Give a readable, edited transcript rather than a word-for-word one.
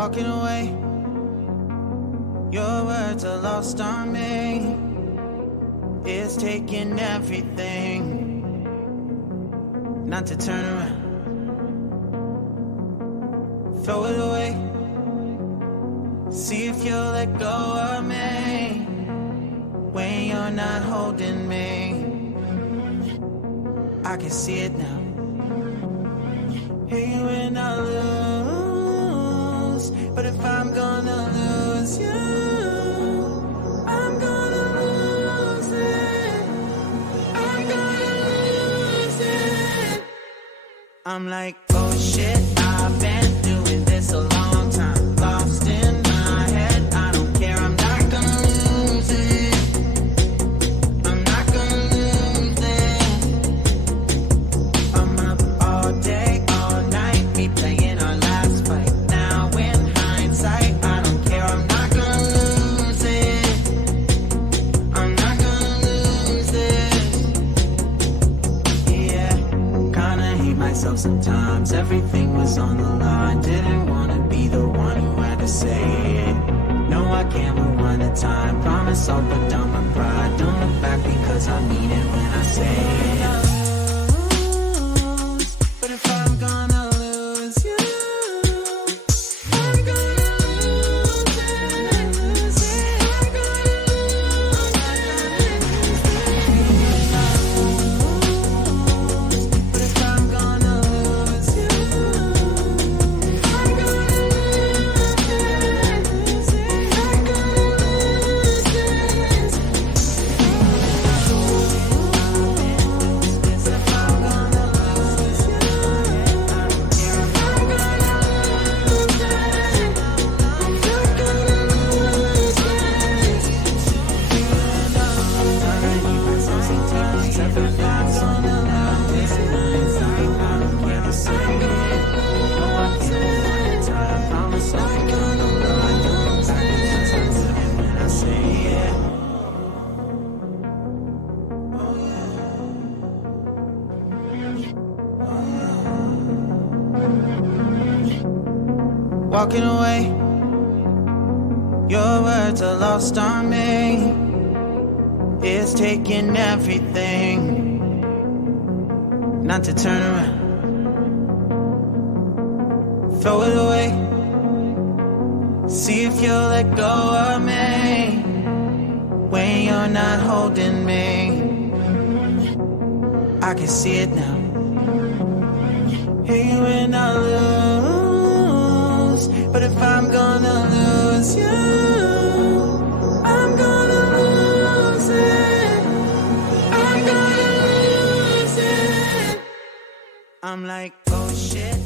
walking away. Your words are lost on me. It's taking everything not to turn around. Throw it away. See if you'll let go of me when you're not holding me. I can see it now. Hear you when I lose, but if I'm gonna lose you, I'm gonna lose it. I'm gonna lose it. I'm like, oh shit, I've been doing this a long time. Lost in my head, I don't care, I'm not gonna lose it. I'm not gonna lose it. I'm up all day, all night, replaying our last fight. Now in hindsight, I don't care, I'm not gonna lose it. I'm not gonna lose it. Yeah, kinda hate myself sometimes. Everything was on the line. Didn't wanna be the one who had to say it. No, I can't rewind the time. Promise I'll put down my pride. Don't look back because I mean it when I say it. But if I'm gonna lose you, I'm gonna lose it. I'm gonna lose it. But if I'm gonna lose you, I'm gonna lose it. I'm gonna lose it. If I'm gonna lose you, I don't care. I'm gonna lose it. I'm gonna lose it. I hate myself sometimes. Everything's on the line. This is hindsight. I don't care to say it. No, I can't rewind the time. Promise I'll put down the pride. Don't look back because I mean it when I say it. Oh yeah. Walking away. Your words are lost on me. It's taking everything not to turn around. Throw it away. See if you'll let go of me when you're not holding me. I can see it now. Hear you when I lose, but if I'm gonna lose you, I'm gonna lose it. I'm gonna lose it. I'm like, oh shit.